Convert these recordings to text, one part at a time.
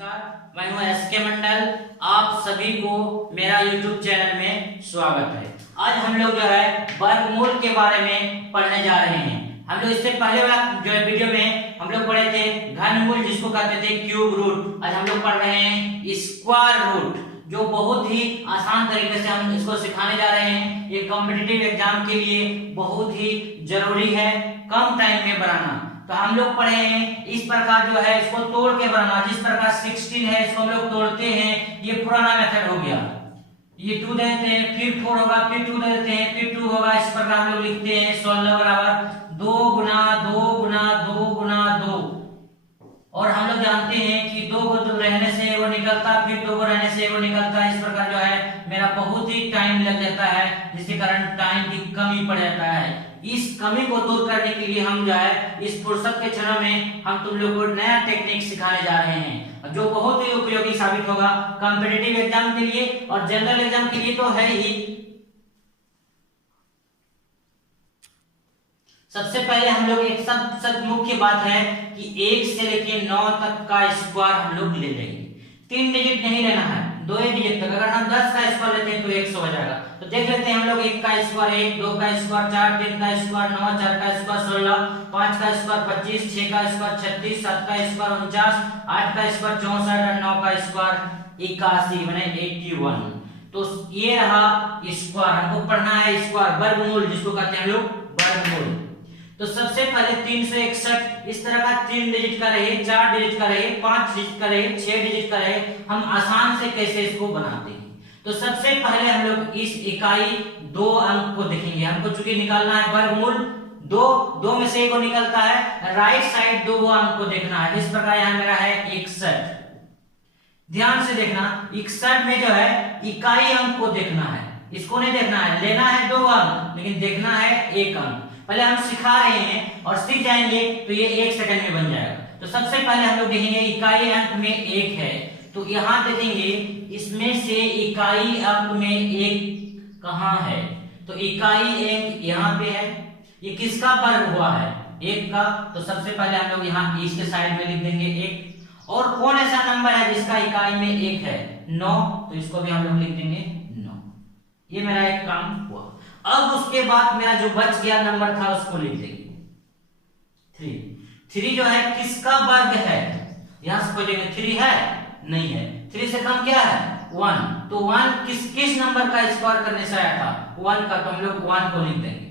नमस्कार, मैं हूं एस के मंडल। आप सभी को मेरा YouTube चैनल में स्वागत है। आज हम लोग जो है वर्गमूल के बारे में पढ़ने जा रहे हैं। हम लोग इससे पहले वाला जो है वीडियो में हम लोग पढ़े थे घनमूल, जिसको कहते थे क्यूब रूट। आज हम लोग पढ़ रहे हैं स्क्वायर रूट, जो बहुत ही आसान तरीके से हम इसको सिखाने जा रहे हैं। ये कॉम्पिटिटिव एग्जाम के लिए बहुत ही जरूरी है कम टाइम में बनाना। तो हम लोग पढ़े हैं इस प्रकार जो है इसको तोड़ के बनाना। जिस प्रकार 16 है इसको हम लोग तोड़ते हैं, ये पुराना मेथड हो गया। ये 2 देते हैं, फिर 4 होगा, फिर 2 देते हैं, फिर 2 होगा। इस प्रकार हम लोग लिखते हैं 16 बराबर 2 गुना 2 गुना 2 गुना 2। और हम लोग जानते हैं कि 2 को तो रहने से वो निकलता, फिर 2 को रहने से वो निकलता। इस प्रकार जो है मेरा बहुत ही टाइम लग जाता है, जिसके कारण टाइम की कमी पड़ जाता है। इस कमी को दूर करने के लिए हम जो है इस फुर्सत के क्षणों में हम तुम लोग को नया टेक्निक सिखाने जा रहे हैं, जो बहुत ही उपयोगी साबित होगा कॉम्पिटिटिव एग्जाम के लिए और जनरल एग्जाम के लिए तो है ही। सबसे पहले हम लोग एक सब मुख्य बात है कि 1 से लेके 9 तक का स्क्वायर हम लोग ले लेंगे। 3 डिजिट नहीं लेना है, 2 डिजिट तक। अगर हम 10 का स्क्वायर लेते हैं तो 100 हो जाएगा। तो देख लेते हैं हम लोग 1 का स्क्वायर 1, 2 का स्क्वायर 4, 3 का स्क्वायर 9, 4 का स्क्वायर 16, 5 का स्क्वायर 25, 6 का स्क्वायर 36, 7 का स्क्वायर 49, 8 का स्क्वायर 64 और 9 का स्क्वायर 81 माने 81। तो ये रहा स्क्वायर। हमको पढ़ना है स्क्वायर, वर्गमूल जिसको कहते हैं हम लोग वर्गमूल। तो सबसे पहले 361 इस तरह का 3 डिजिट का रहे, 4 डिजिट का रहे, 5 डिजिट का रहे, 6 डिजिट का रहे। हम आसान से कैसे इसको बनाते हैं। तो सबसे पहले हम लोग इस इकाई 2 अंक को देखेंगे। हमको चूंकि निकालना है वर्गमूल 2 में से 1 निकलता है, राइट साइड 2 अंक को देखना है। इस प्रकार यहाँ मेरा है 61। ध्यान से देखना, 61 में जो है इकाई अंक को देखना है, इसको नहीं देखना है। लेना है 2 अंक लेकिन देखना है 1 अंक। पहले हम सिखा रहे हैं और सीख जाएंगे तो ये 1 सेकंड में बन जाएगा। तो सबसे पहले हम लोग देखेंगे इकाई अंक में 1 है, तो यहाँ देखेंगे इसमें से इकाई अंक में 1 कहाँ है। तो इकाई अंक यहाँ पे है, ये किसका वर्ग हुआ है 1 का। तो सबसे पहले हम लोग यहाँ इसके साइड में लिख देंगे 1। और कौन ऐसा नंबर है जिसका इकाई में 1 है 9, तो इसको भी हम लोग लिख देंगे 9। ये मेरा एक काम हुआ। अब उसके बाद मेरा जो बच गया नंबर था उसको लिख देंगे 3 जो है किसका वर्ग है। यहां से खोजेंगे 3 है, नहीं है। 3 से कम क्या है 1, तो 1 किस नंबर का स्क्वायर करने से आया था 1 का, तो हम लोग 1 को लिख देंगे।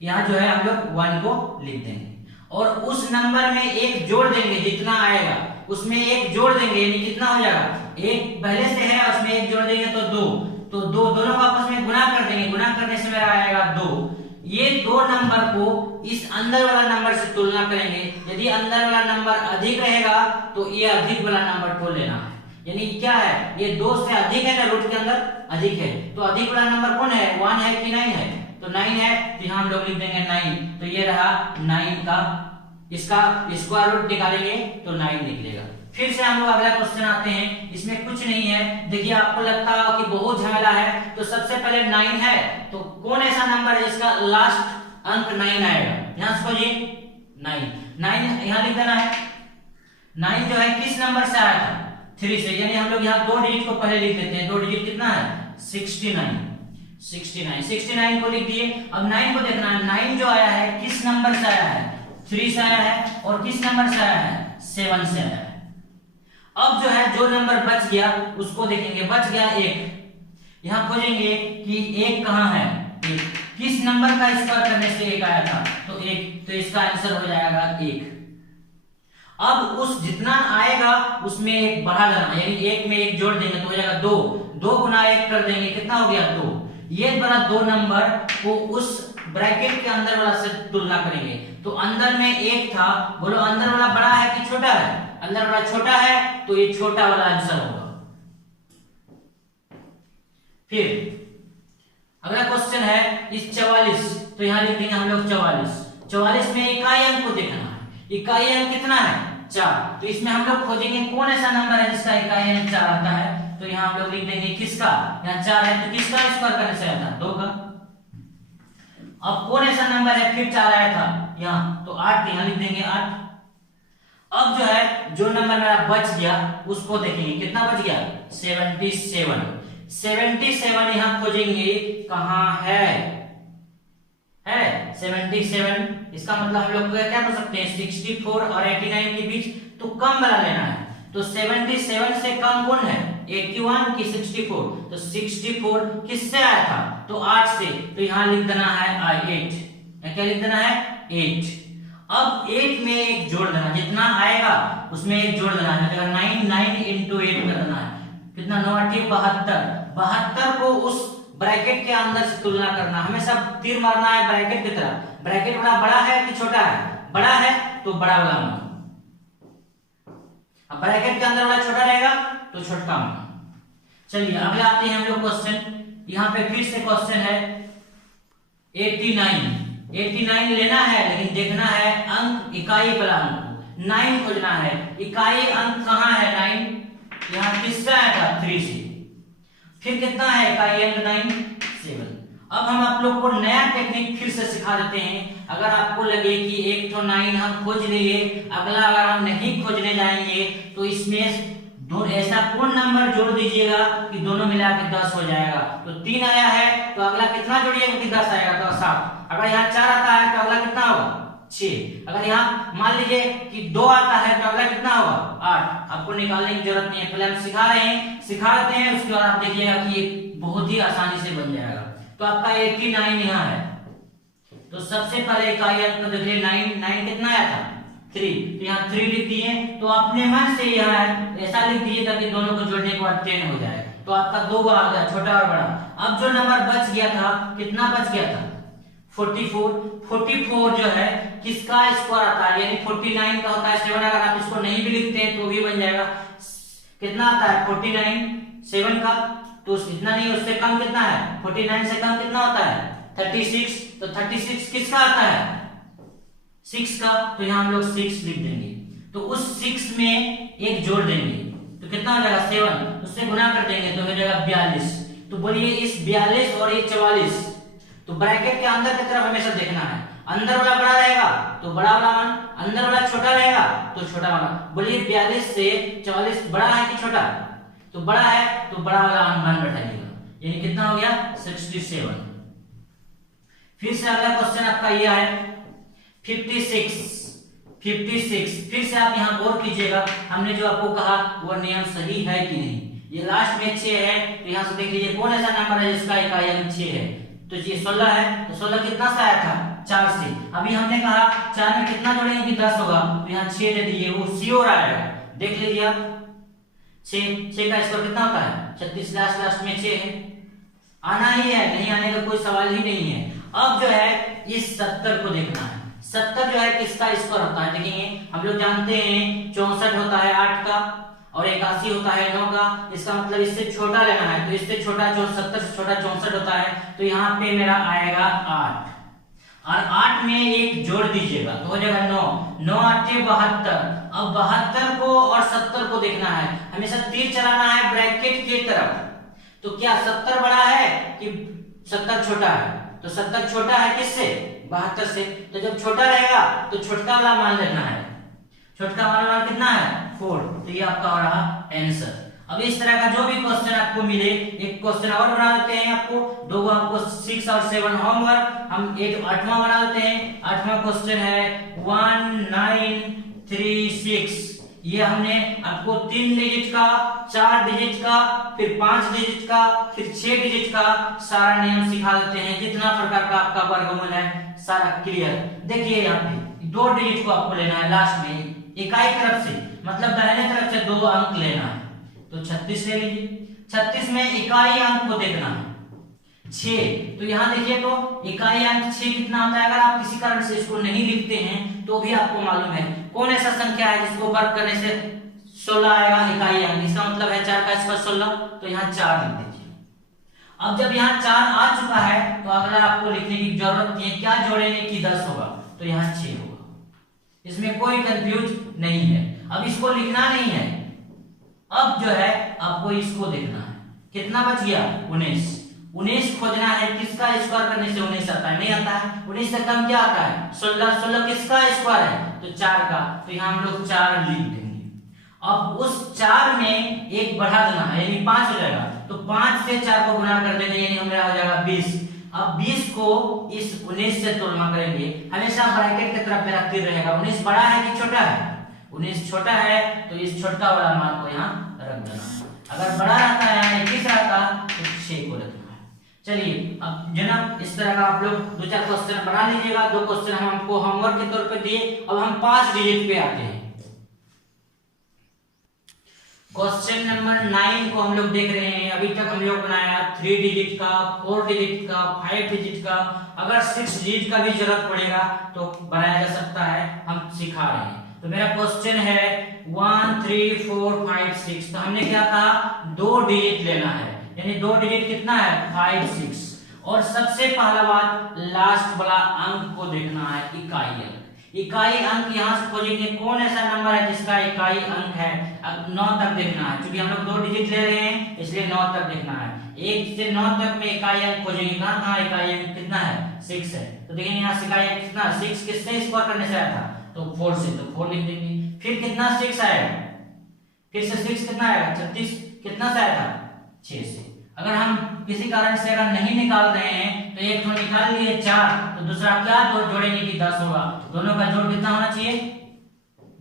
यहां जो है हम लोग 1 को लिख देंगे और उस नंबर में 1 जोड़ देंगे, जितना आएगा उसमें 1 जोड़ देंगे, यानी कितना हो जाएगा 1 पहले से है उसमें 1 जोड़ देंगे तो 2, तो 2 दोनों को आपस में गुणा कर देंगे। गुणा करने से मेरा आएगा 2। ये 2 नंबर को इस अंदर वाला नंबर से तुलना करेंगे। यदि अंदर वाला नंबर अधिक रहेगा तो ये अधिक वाला नंबर को लेना है। यानी क्या है, ये 2 से अधिक है ना, रूट के अंदर अधिक है, तो अधिक वाला नंबर कौन है 1 है कि 9 है। तो 9 है, तो यहाँ हम लोग लिख देंगे 9। तो ये रहा 9 का, इसका स्क्वायर रूट निकालेंगे तो 9 निकलेगा। फिर से हम लोग अगला क्वेश्चन आते हैं। इसमें कुछ नहीं है। देखिए आपको लगता है कि बहुत झमेला है, तो सबसे पहले 9 है, तो कौन ऐसा नंबर है जिसका लास्ट अंक 9 आएगा। यहां से खोजिए 9 यहां लिख देना है। 9 जो है किस नंबर से आया था 3 से, यानी हम लोग यहाँ 2 डिजिट को पहले लिख देते हैं। 2 डिजिट कितना है 69 को लिख दिए। अब 9 को देखना है, 9 जो आया है किस नंबर से आया है 3 से आया है, और किस नंबर से आया है 7 से आया है। अब जो है जो नंबर बच गया उसको देखेंगे। बच गया 1, यहां खोजेंगे कि 1 कहां है। 1 किस नंबर का स्क्वायर करने से 1 आया था, तो 1, तो इसका आंसर हो जाएगा 1। अब उस जितना आएगा उसमें 1 बढ़ा देना, यानी 1 में 1 जोड़ देंगे तो हो जाएगा 2। 2 गुना 1 कर देंगे, कितना हो गया 2। ये बड़ा 2 नंबर को उस ब्रैकेट के अंदर वाला से तुलना करेंगे। तो अंदर में 1 था, बोलो अंदर वाला बड़ा है कि छोटा है। अंदर वाला छोटा है तो ये छोटा वाला आंसर होगा। फिर अगला क्वेश्चन है इस 44, तो यहां लिख देंगे हम लोग 44 में इकाई अंक को देखना है। इकाई अंक कितना है 4, तो इसमें हम लोग खोजेंगे कौन ऐसा नंबर है जिसका इकाई अंक 4 आता है। तो यहां हम लोग लिख देंगे किसका, यहां 4 है तो किसका स्क्वायर करने से आया था 2 का। अब कौन ऐसा नंबर है फिर 4 आया था यहाँ, तो 8 यहां लिख देंगे 8। अब जो है जो नंबर मेरा बच गया उसको देखेंगे, कितना बच गया 77। 77 यहाँ खोजेंगे कहाँ है 77। इसका मतलब हम लोग क्या कर सकते हैं 64 और 89 के बीच तो कम वाला लेना है। तो 77 से कम कौन है 81 की 64। तो 64 किससे आया था तो 8 से। तो यहाँ लिख देना है 8। क्या लिख देना है 8। अब 8 में एक जोड़ देना, जितना आएगा उसमें एक जोड़ देना है। 9 into 8 कर देना है, कितना 9 8 72। 72 को उस ब्रैकेट के अंदर से तुलना करना, हमेशा तीर मारना है ब्रैकेट की तरफ। ब्रैकेट वाला बड़ा है कि छोटा है, बड़ा है तो बड़ा वाला मान, अब ब्रैकेट के अंदर वाला छोटा रहेगा तो छोटा मान। चलिए अगले आते हैं हम लोग क्वेश्चन। यहाँ पे फिर से क्वेश्चन है 89 लेना है, लेकिन देखना है अंक इकाई वाला अंक 9 खोजना है। इकाई अंक कहाँ है 9, यहाँ किससे आया था 3 से। फिर कितना है इकाई अंक 9 7। अब हम आप लोग को नया टेक्निक फिर से सिखा देते हैं। अगर आपको लगे कि एक तो 9 हम खोज लिए, अगला अगर हम नहीं खोजने जाएंगे तो इसमें दो ऐसा कौन नंबर जोड़ दीजिएगा कि दोनों मिला के 10 हो जाएगा। तो 3 आया है तो अगला कितना जोड़िएगा कि 10 आएगा तो 7। अगर यहाँ 4 आता है तो अगला कितना होगा 6। अगर यहाँ मान लीजिए कि 2 आता है तो अगला कितना होगा 8। आपको निकालने की जरूरत नहीं है, पहले हम सिखा रहे हैं, सिखा देते हैं, उसके बाद आप देखिएगा कि ये बहुत ही आसानी से बन जाएगा। तो आपका 89 यहाँ है। तो सबसे पहले इकाई अंक देख लिए 9 कितना आया था 3। तो यहाँ 3 लिख दिए। तो अपने मन से यहाँ ऐसा लिख दिए ताकि दोनों को जोड़ने के बाद 10 हो जाए। तो आपका 2 आ गया, छोटा और बड़ा। अब जो नंबर बच गया था, कितना बच गया था 44 जो है किसका स्क्वायर आता है, यानी 49 का होता है 7। अगर आप इसको नहीं भी लिखते हैं तो भी बन जाएगा। कितना आता है 49 7 का, तो इतना नहीं, उससे कम कितना है 49 से कम कितना होता है 36। तो 36 किसका आता है 6 का। तो यहाँ हम लोग 6 लिख देंगे। तो उस 6 में एक जोड़ देंगे तो कितना हो जाएगा 7, उससे गुना कर देंगे तो हो जाएगा 42। तो बोलिए इस 42 और ये 44, तो ब्रैकेट के अंदर की तरफ हमेशा देखना है। अंदर वाला बड़ा रहेगा तो बड़ा वाला मान, अंदर वाला छोटा रहेगा तो छोटा वाला। बोलिए 42 से 44 बड़ा है कि छोटा, तो बड़ा है तो बड़ा वाला मान बैठाइएगा, यानी कितना हो गया 67। फिर से अगला क्वेश्चन आपका यह है 56। फिर से आप यहाँ गौर कीजिएगा, हमने जो आपको कहा वो नियम सही है कि नहीं। ये लास्ट में 6 है तो यहाँ से देख लीजिए कौन ऐसा नंबर है जिसका इकाई अंक 6 है। तो ये 16 है, तो 16 कितना से आया था 4 से। अभी हमने कहा 4 में कितना जोड़ेंगे कि 10 होगा, तो यहाँ 6 दे दीजिए, वो श्योर आएगा। देख लीजिए आप 6 का स्क्वायर कितना होता है 36। लास्ट में 6 है, आना ही है, नहीं आने का कोई सवाल ही नहीं है। अब जो है इस 70 को देखना है। 70 जो है किसका स्क्वायर होता है, देखेंगे हम लोग जानते हैं 64 होता है 8 का और 81 होता है 9 का। इसका मतलब इससे छोटा लेना है, तो इससे छोटा 70 से छोटा 64 होता है। तो यहाँ पे मेरा आएगा 8 और 8 में एक जोड़ दीजिएगा तो हो जाएगा 9 8 72। अब 72 को और 70 को देखना है, हमेशा तीर चलाना है ब्रैकेट की तरफ। तो क्या 70 बड़ा है कि 70 छोटा है, तो 70 छोटा है किससे 72 से। तो जब छोटा रहेगा तो छोटका वाला मान लेना है, छोटका वाला मान कितना है 4। तो ये आपका हो रहा आंसर। अब इस तरह का जो भी क्वेश्चन आपको मिले, एक क्वेश्चन और बना देते हैं आपको, दो आपको 6 और 7 होमवर्क, हम एक 8वां बना देते हैं। 8वां क्वेश्चन है 1936। ये हमने आपको 3 डिजिट का, 4 डिजिट का, फिर 5 डिजिट का, फिर 6 डिजिट का सारा नियम सिखा देते हैं। जितना प्रकार का आपका वर्गमूल है सारा क्लियर। देखिए यहाँ पे 2 डिजिट को आपको लेना है लास्ट में, इकाई तरफ से, मतलब दाहिने तरफ से 2 अंक लेना है। तो 36 ले लीजिए। 36 में इकाई अंक को देखना है 6। तो यहाँ देखिए तो इकाई अंक 6 कितना होता है। अगर आप किसी कारण से इसको नहीं लिखते हैं तो भी आपको मालूम है कौन ऐसा संख्या है जिसको वर्ग करने से 16 आएगा इकाई अंक। इसका मतलब है 4 का स्क्वायर 16, तो यहाँ 4 लिख दीजिए। अब जब यहाँ 4 आ चुका है तो अगला आपको लिखने की जरूरत नहीं है, क्या जोड़ेंगे कि 10 होगा, तो यहाँ 6 होगा। इसमें कोई कंफ्यूज नहीं है। अब इसको लिखना नहीं है, अब जो है आपको इसको देखना है। कितना बच गया 19 खोजना है। किसका स्क्वायर करने से 19 आता है, नहीं आता है। 19 से कम क्या आता है 16 किसका स्क्वायर है तो 4 का, तो यहाँ हम लोग 4 लिख देंगे। अब उस 4 में एक बढ़ा देना है, यानी 5 हो जाएगा, तो 5 से 4 को गुणा कर देंगे, यानी हमारा हो जाएगा 20। अब 20 को इस 19 से तुलना करेंगे, हमेशा ब्रैकेट की तरफ मेरा तीर रहेगा। 19 बड़ा है कि छोटा है? 19 छोटा है, तो इस छोटा वाला मान को यहाँ रख देना। अगर बड़ा रहता है 21 रहता तो 6 को रखना है। चलिए अब जनाब इस तरह का आप लोग 2-4 क्वेश्चन बना लीजिएगा। 2 क्वेश्चन हम हमको होमवर्क के तौर पे दिए। अब हम 5 डिजिट पे आते हैं। क्वेश्चन नंबर 9 को हम लोग देख रहे हैं। अभी तक हम लोग बनाया 3 डिजिट का, 4 डिजिट का, 5 डिजिट का। अगर 6 डिजिट का भी जरूरत पड़ेगा तो बनाया जा सकता है, हम सिखा रहे हैं। तो मेरा क्वेश्चन है 1 3 4 5 6। तो हमने क्या कहा, 2 डिजिट लेना है, यानी 2 डिजिट कितना है 5 6। और सबसे पहला बात लास्ट वाला अंक को देखना है, इकाई अंक। इकाई अंक यहाँ से खोजेंगे, कौन ऐसा नंबर है जिसका इकाई अंक है। अब 9 तक देखना है, क्योंकि हम लोग 2 डिजिट ले रहे हैं इसलिए 9 तक देखना है। 1 से 9 तक में इकाई अंक खोजेंगे। कहाँ कहाँ इकाई अंक कितना है 6 है, तो देखेंगे यहाँ से इकाई अंक कितना 6 किससे स्क्वायर करने से आया था, तो 4 से, तो 4 लिख देंगे। फिर कितना 6 आएगा, फिर से 6 कितना आएगा 36, कितना से आया था 6 से। अगर हम किसी कारण से अगर नहीं निकाल रहे हैं तो एक तो निकाल लिए 4, तो दूसरा क्या जोड़ेंगे कि 10 होगा। दोनों का जोड़ कितना होना चाहिए,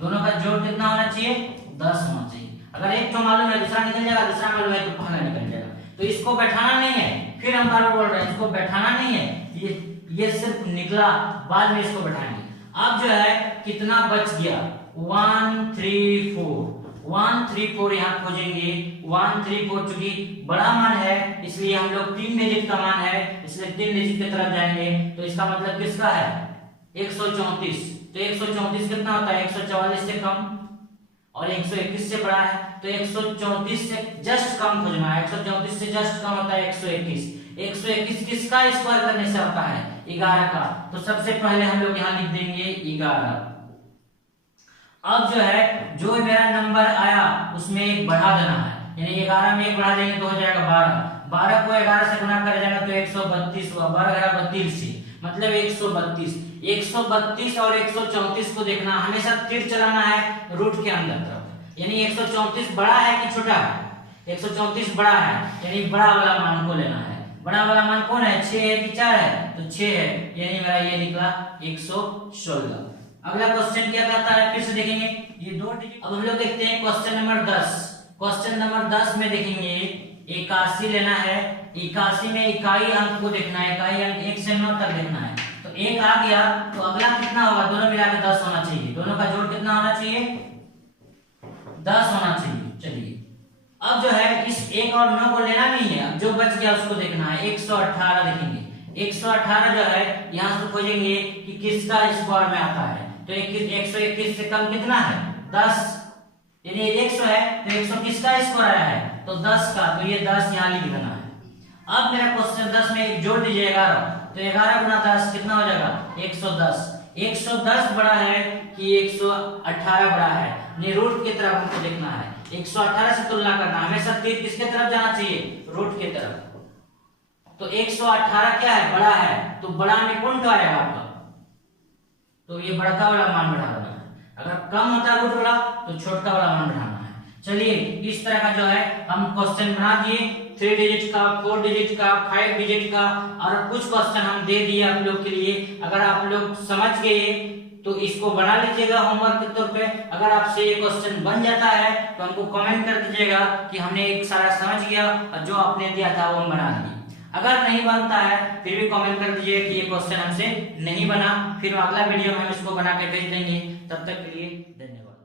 दोनों का जोड़ कितना होना चाहिए 10 होना चाहिए। अगर एक तो मालूम है दूसरा निकल जाएगा, दूसरा मालूम है तो पहला निकल जाएगा। तो इसको बैठाना नहीं है, फिर हम बार बार बोल रहे हैं इसको बैठाना नहीं है, ये सिर्फ निकला, बाद में इसको बैठाएंगे। अब जो है कितना बच गया 1 3 4, 1 3 4 यहाँ खोजेंगे। 1 3 4 चूंकि बड़ा मान है इसलिए हम लोग 3 डिजिट का मान है, इसलिए 3 डिजिट की तरफ जाएंगे। तो इसका मतलब किसका है 134। तो 134 कितना होता है 144 से कम, और 121 से बड़ा है, तो 134 से जस्ट कम खोजना है। 134 से जस्ट कम होता है 121। 121 किसका स्क्वायर करने से होता है 11 का, तो सबसे पहले हम लोग यहाँ लिख देंगे 11। अब जो है जो मेरा नंबर आया उसमें एक बढ़ा देना है, यानी 11 में एक बढ़ा देंगे तो हो जाएगा 12। 12 को 11 से गुणा कर जाएगा तो 132 हुआ, 12 32 से मतलब 132। 132 और 134 को देखना, हमेशा तीर चलाना है रूट के अंदर तरफ, यानी 134 बड़ा है कि छोटा है, 134 बड़ा है, यानी बड़ा वाला मान को लेना है। बड़ा वाला मान कौन है 6 है कि 4 है, तो 6 है, यानी मेरा ये निकला 116। अगला क्वेश्चन क्या कहता है फिर से देखेंगे ये 2 डिजिट। अब हम लोग देखते हैं क्वेश्चन नंबर 10। क्वेश्चन नंबर 10 में देखेंगे 81 लेना है। 81 में इकाई अंक को देखना है, इकाई अंक 1 से 9 तक देखना है। तो 1 आ गया तो अगला कितना होगा, दोनों मिलाकर 10 होना चाहिए। दोनों का जोड़ कितना होना चाहिए 10 होना चाहिए। चलिए अब जो है इस 1 और 9 को लेना नहीं है, अब जो बच गया उसको देखना है। 118 देखेंगे, 118 जो है यहाँ से खोजेंगे कि किसका स्क्वायर में आता है। तो 121 से कम कितना है 10, यानी 100 है तो 100 किसका स्क्वायर आया है तो 10 का, तो ये 10 यहाँ लिख देना है। अब मेरा क्वेश्चन 10 में जोड़ दीजिए 11, तो 11 गुना 10 कितना हो जाएगा 110। 110 बड़ा है कि 118 बड़ा है, यानी रूट की तरफ हमको देखना है। 118 से तुलना करना, हमेशा तीर किसके तरफ जाना चाहिए रूट की तरफ। तो 118 क्या है बड़ा है, तो बड़ा में कौन का आएगा आपका, तो ये बड़का वाला मान बढ़ाना है। अगर कम होता है रूट वाला तो छोटा वाला मान बढ़ाना है। चलिए इस तरह का जो है हम क्वेश्चन बना दिए, 3 डिजिट का, 4 डिजिट का, 5 डिजिट का, और कुछ क्वेश्चन हम दे दिए आप लोग के लिए। अगर आप लोग समझ गए तो इसको बना लीजिएगा होमवर्क के तौर पे। अगर आपसे ये क्वेश्चन बन जाता है तो हमको कमेंट कर दीजिएगा कि हमने एक सारा समझ गया और जो आपने दिया था वो हम बना दिए। अगर नहीं बनता है फिर भी कमेंट कर दीजिए कि ये क्वेश्चन हमसे नहीं बना, फिर अगला वीडियो में हम इसको बना के भेज देंगे। तब तक के लिए धन्यवाद।